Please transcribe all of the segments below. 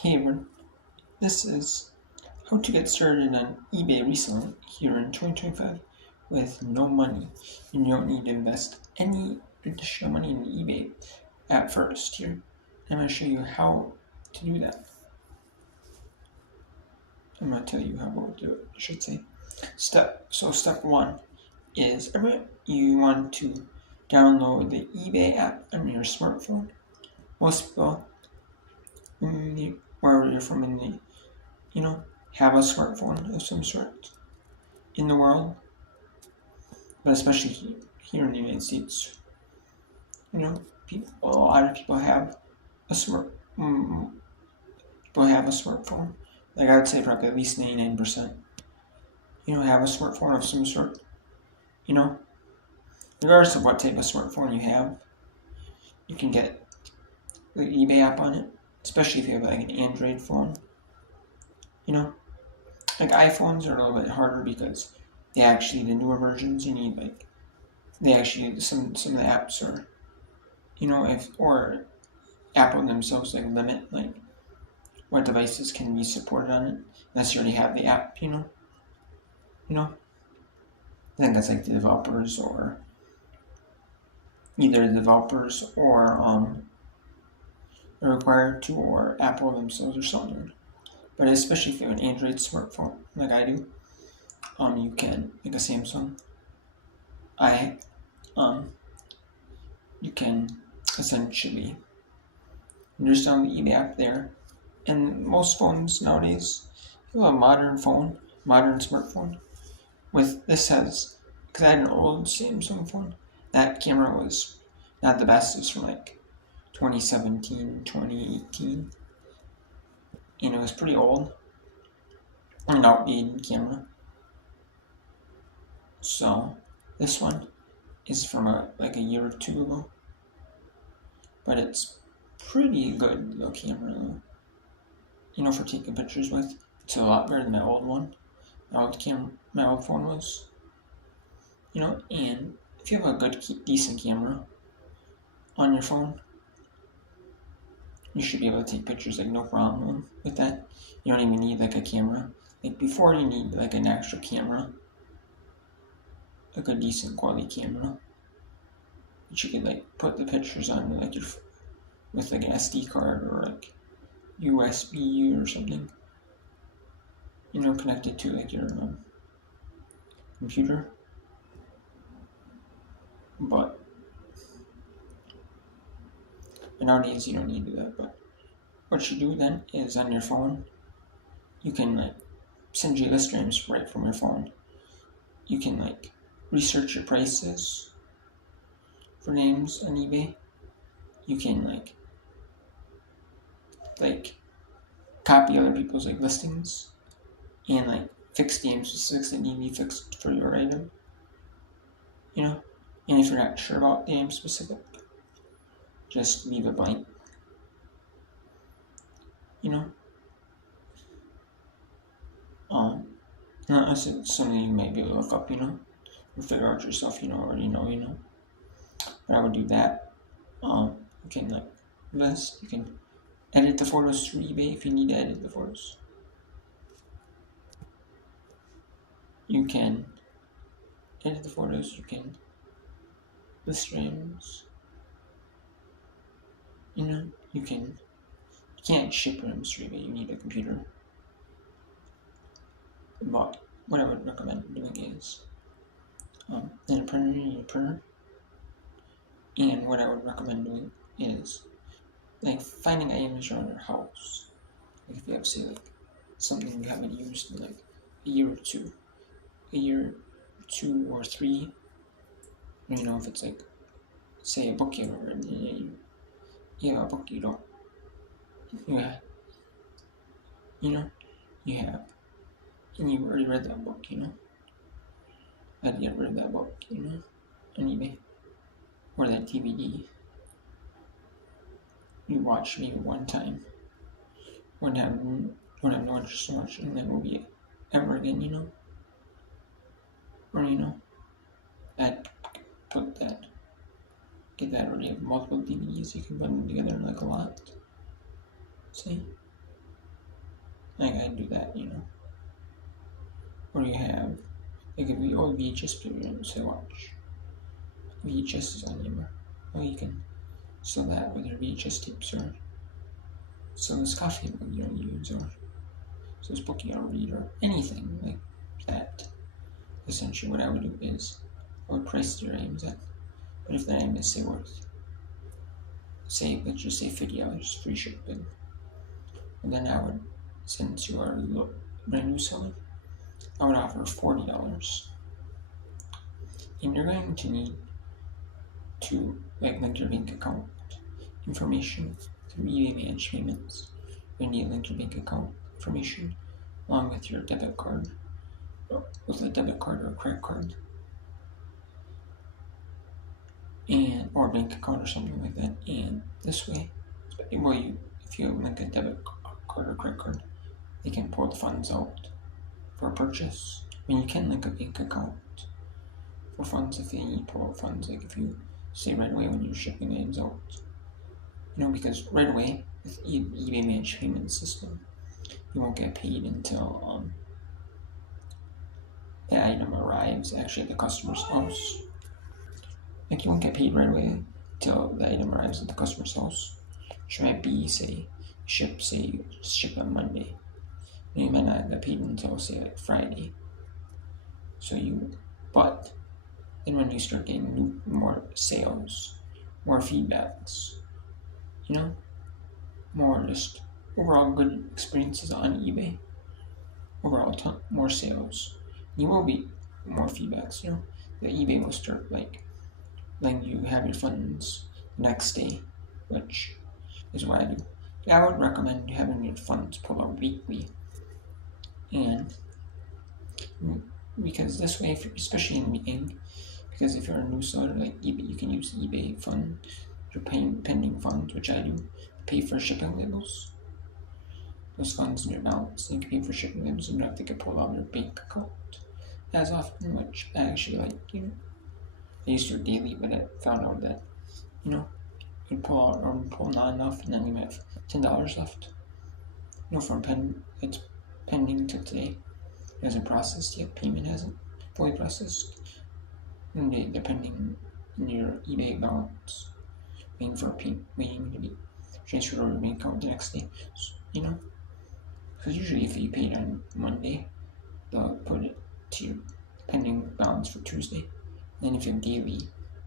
Hey everyone, this is how to get started on eBay recently here in 2025 with no money. You don't need to invest any additional money in eBay at first here. I'm going to show you how to do that. I'm going to tell you how to do it, I should say. Step one is you want to download the eBay app on your smartphone. Most people, wherever you're from in the have a smartphone of some sort in the world, but especially here in the United States. A lot of people have a smartphone. Like I would say, probably at least 99%. Have a smartphone of some sort. Regardless of what type of smartphone you have, you can get the eBay app on it. Especially if you have like an Android phone. Like iPhones are a little bit harder because the newer versions you need some of the apps are or Apple themselves limit what devices can be supported on it unless you already have the app. I think that's like the developers or either the developers or are required to, or Apple themselves or something. But especially if you have an Android smartphone like I do, you can, like a Samsung, you can essentially just download the eBay app there. And most phones nowadays, you have a modern smartphone. With this has, because I had an old Samsung phone, that camera was not the best. It was from like 2017, 2018, and it was pretty old, an outdated camera. So this one is from a year or two ago, but it's pretty good little camera though. For taking pictures with. It's a lot better than my old one. My old phone was. And if you have a good, decent camera on your phone, you should be able to take pictures no problem with that. You don't even need a camera. Before you need an actual camera, a good decent quality camera, that you could put the pictures on your with an SD card or USB or something. Connected to your computer. But nowadays you don't need to do that. But what you do then is on your phone, you can send JavaScript streams right from your phone. You can research your prices for names on eBay. You can copy other people's listings and fix the name specifics that need to be fixed for your item. And if you're not sure about the name specific, just leave it blank. Unless it's something you might be able to look up, or figure out yourself, already know. But I would do that. You can list. You can edit the photos through eBay if you need to edit the photos. You can edit the photos. You can list streams. You can't ship items through eBay. You need a computer. But what I would recommend doing is in a printer, you need a printer. And what I would recommend doing is finding items around your house. If you have something you haven't used in a year or two or three. If it's say a book you haven't read, you have a book you don't. You have, and you've already read that book. I'd get rid of that book, on eBay, or that DVD. You watch maybe one time, wouldn't have no interest so much in that movie ever again, or I'd get that already have multiple DVDs. You can put them together a lot. See, Like I do that, Or you have like if you old VHS player, say watch. VHS is on your well you can sell that with your VHS tapes or sell this coffee mug you don't use or so this book you don't read or anything like that. Essentially what I would do is I would price your items at. But if that item is say worth let's just say $50 free shipping, and then I would, since you are a brand new seller, I would offer $40. And you're going to need to link your bank account information through eBay Managed Payments. You're going to need to link your bank account information along with your debit card, with a debit card or a credit card, and or a bank account or something like that. And this way, if you link a debit card or credit card, they can pull the funds out for a purchase. I mean, you can link a bank account for funds if they need to pull out funds, like if you say right away when you're shipping items out. Because right away with eBay Managed Payment System, you won't get paid until the item arrives actually at the customer's house. Like you won't get paid right away until the item arrives at the customer's house. Which might be ship on Monday. And you might not get paid until say like Friday. But then when you start getting more sales, more feedbacks, more just overall good experiences on eBay, overall more sales, you will be more feedbacks. The eBay will start letting you have your funds the next day, which is what I do. I would recommend having your funds pulled out weekly, and because this way, especially in the beginning, because if you're a new seller like eBay, you can use eBay fund, your pending funds, which I do, pay for shipping labels. Those funds in your balance, you can pay for shipping labels, and you don't have to get pulled out of your bank account as often, which I actually like. I used to do daily, but I found out that you pull out or pull not enough, and then you might have $10 left. From it's pending till today. It hasn't processed yet. Payment hasn't fully processed. And they're pending in your eBay balance, waiting to be transferred over to bank account the next day. Because usually if you pay it on Monday, they'll put it to your pending balance for Tuesday. Then if you have daily,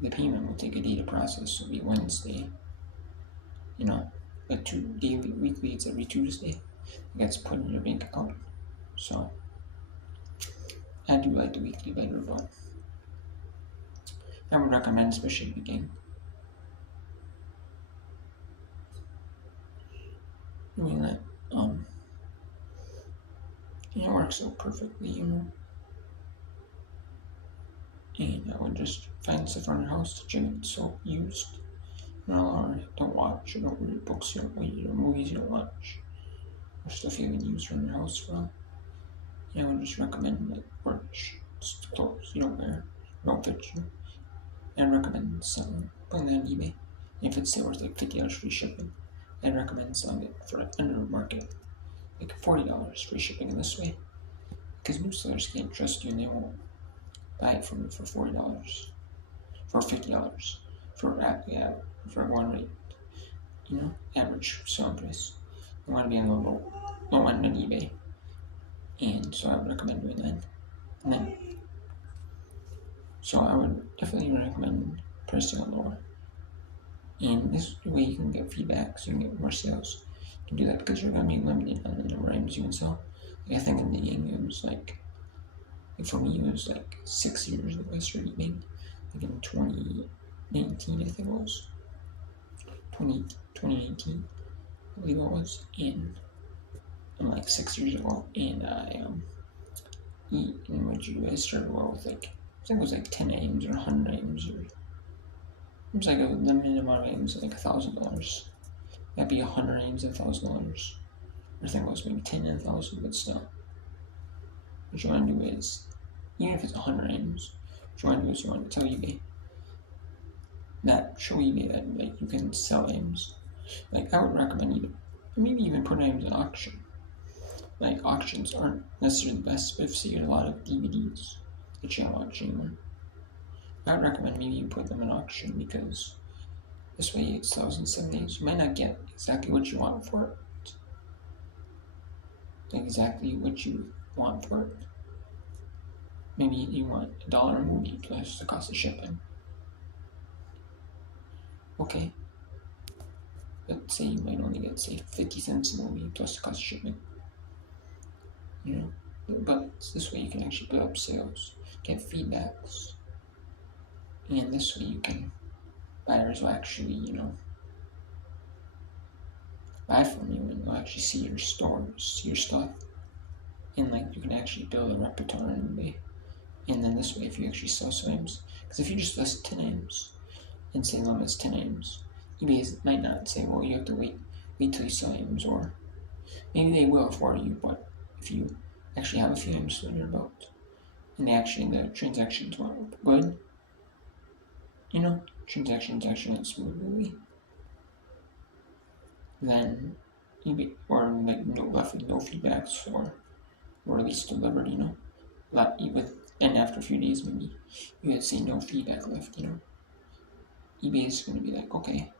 the payment will take a day to process, so it'll be Wednesday. But weekly, it's every Tuesday. It gets put in your bank account. So I do like the weekly better, but I would recommend, especially the beginning, doing that. It works out perfectly, And I would just find stuff around your house that you so used, or don't watch, or don't read books you don't read, or movies you don't watch, or stuff you haven't used around your house for a while. I would just recommend clothes you don't wear, don't fit you. I'd recommend putting that on eBay. If it's worth $50 free shipping, I'd recommend selling it for under market, $40 free shipping in this way. Because new sellers can't trust you and they won't buy it from you for $40, for $50, for one rate, average selling price. You want to be on the low end on eBay, and so I would recommend doing that. So I would definitely recommend pricing on lower. And this way you can get feedback, so you can get more sales. You can do that because you're going to be limited on the number of items you can sell. I think in the beginning it was for me it was 6 years that I started eBay. In 2019, I think it was. 2019, I believe it was. And I'm 6 years ago, and I started with I think it was 10 items or 100 items, or it was a limited amount of items, $1,000. That'd be 100 items at $1,000. I think it was maybe 10 and 1,000, but still. What you want to do is, even if it's 100 items, what you want to do is you want to tell eBay show eBay that you can sell items. I would recommend maybe even put items in auction. like auctions aren't necessarily the best, but if you get a lot of DVDs that you haven't watched anymore, I would recommend maybe you put them in auction because this way it sells in 7 days. You might not get exactly what you want for it. Exactly what you want for it. Maybe you want $1 a movie plus the cost of shipping. Okay. Let's say you might only get, say, 50 cents a movie plus the cost of shipping. You know? But this way you can actually build up sales, get feedbacks, and this way you can, buyers will actually, buy from you and they'll actually see your stores, see your stuff, and like you can actually build a repertoire on eBay. And then this way, if you actually sell some items, because if you just list 10 items and say limits 10 items, eBay might not say, well, you have to wait till you sell items, or maybe they will for you, but if you actually have a few items under your belt, and the transactions went good, transactions actually went smoothly, then eBay, or like left with no feedbacks, or at least delivered, and after a few days maybe you would say no feedback left, eBay is going to be like, okay,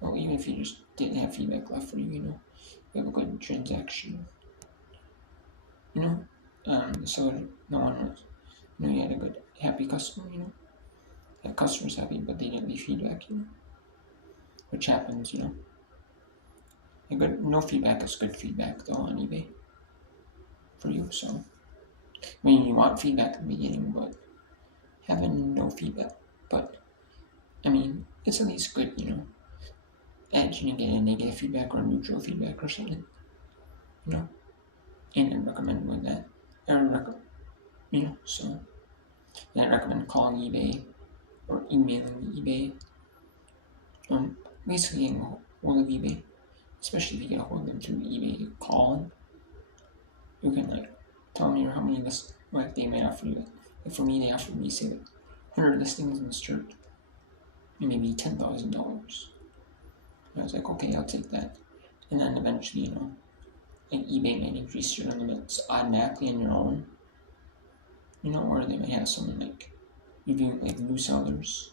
well, even if you just didn't have feedback left for you, you have a good transaction, so no one was, you had a good, happy customer, that customer's happy, but they didn't leave feedback, which happens, no feedback is good feedback though on eBay for you, so, you want feedback at the beginning, but having no feedback, but, it's at least good, that you get a negative feedback or a neutral feedback or something, and I recommend doing that, so, and I recommend calling eBay or emailing eBay, basically getting a hold of eBay, especially if you get a hold of them through eBay calling, you can tell me how many lists, they may offer you, for me they offered me, say, 100 listings in this church, maybe $10,000. I was like, okay, I'll take that. And then eventually, eBay might increase your limits automatically on your own. Or they might have something reviewing new sellers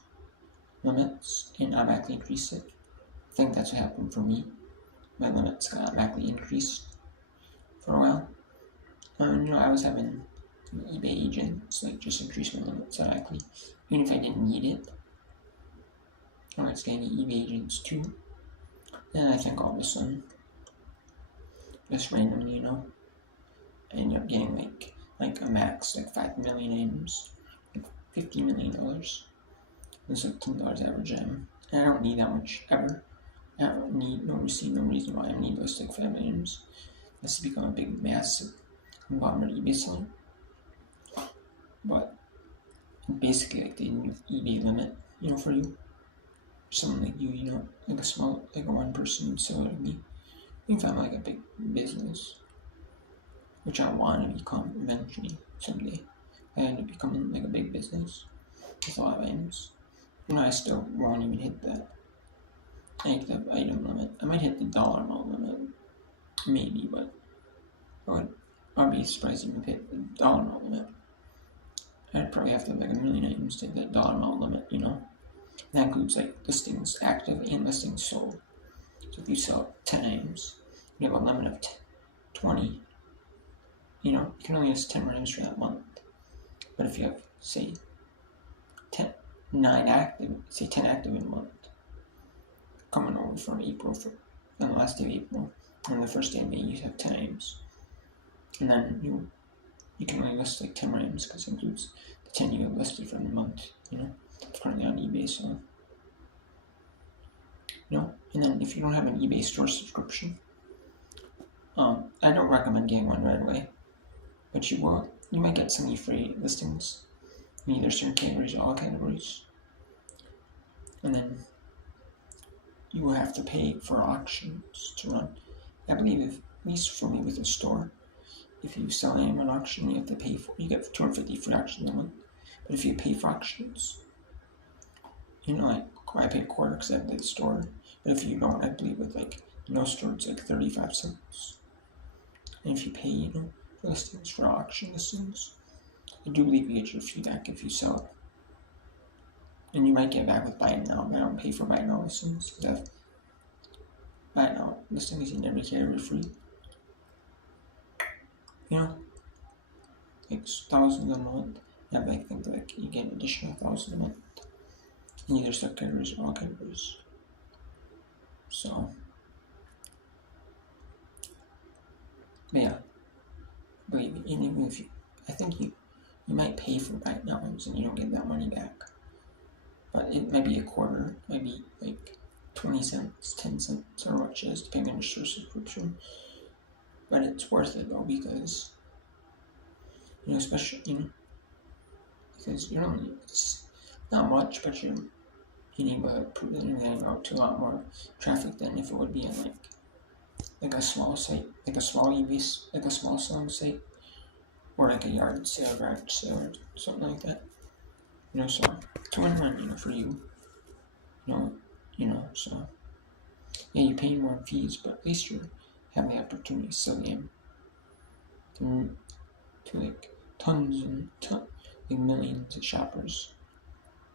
limits and automatically increase it. I think that's what happened for me. My limits got automatically increased for a while. I was having eBay agents just increase my limits automatically, even if I didn't need it. I was getting eBay agents too. And I think all of a sudden, just randomly, I ended up getting a max 5 million items, $50 million. It's $10 average item. And I don't need that much ever. I don't need no reason why I need those 5 items. This has become a big, massive conglomerate eBay selling. But basically, the new eBay limit, for you, someone like you, a small, a one-person seller like me, if I'm a big business, which I want to become eventually, someday, I end up becoming a big business with a lot of items. I still won't even hit that. The item limit. I might hit the dollar amount limit, maybe, but I'd be surprised if I hit the dollar amount limit. I'd probably have to have 1 million items to hit that dollar amount limit, And that includes listings active and listings sold. So if you sell 10 items, you have a limit of 20. You can only list 10 items for that month. But if you have, say, 10 active in a month, coming over from April, on the last day of April, and the first day of May, you have 10 items. And then you can only list 10 items because it includes the 10 you have listed for the month, It's currently on eBay, so. And then if you don't have an eBay store subscription, I don't recommend getting one right away, but you might get some free listings in either certain categories or all categories. And then you will have to pay for auctions to run. I believe, at least for me with a store, if you sell an auction, you have to pay you get 250 free auctions a month. But if you pay for auctions, I pay a quarter because I have the store. But if you don't, I believe with no store, it's 35 cents. And if you pay, for listings, for auction listings, I do believe you get your fee back if you sell it. And you might get back with buy it now, but I don't pay for buy it now listings because buy it now listings you never carry free. Like thousands a month. Yeah, but I think like you get an additional 1,000 a month in either sub categories or all categories. So, but yeah, but even if I think you might pay for buy it now and you don't get that money back. But it might be a quarter, maybe like 20 cents, 10 cents, or what it is, depending on your subscription. But it's worth it though because, especially, because it's not much, but you're able to put everything out to a lot more traffic than if it would be in like a small site, like a small eBay, like a small selling site, or like a yard sale, garage sale, or something like that. So it's a win-win, for you. So yeah, you pay more fees, but at least you have the opportunity to sell the game to like tons and like millions of shoppers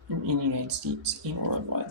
in the United States and worldwide.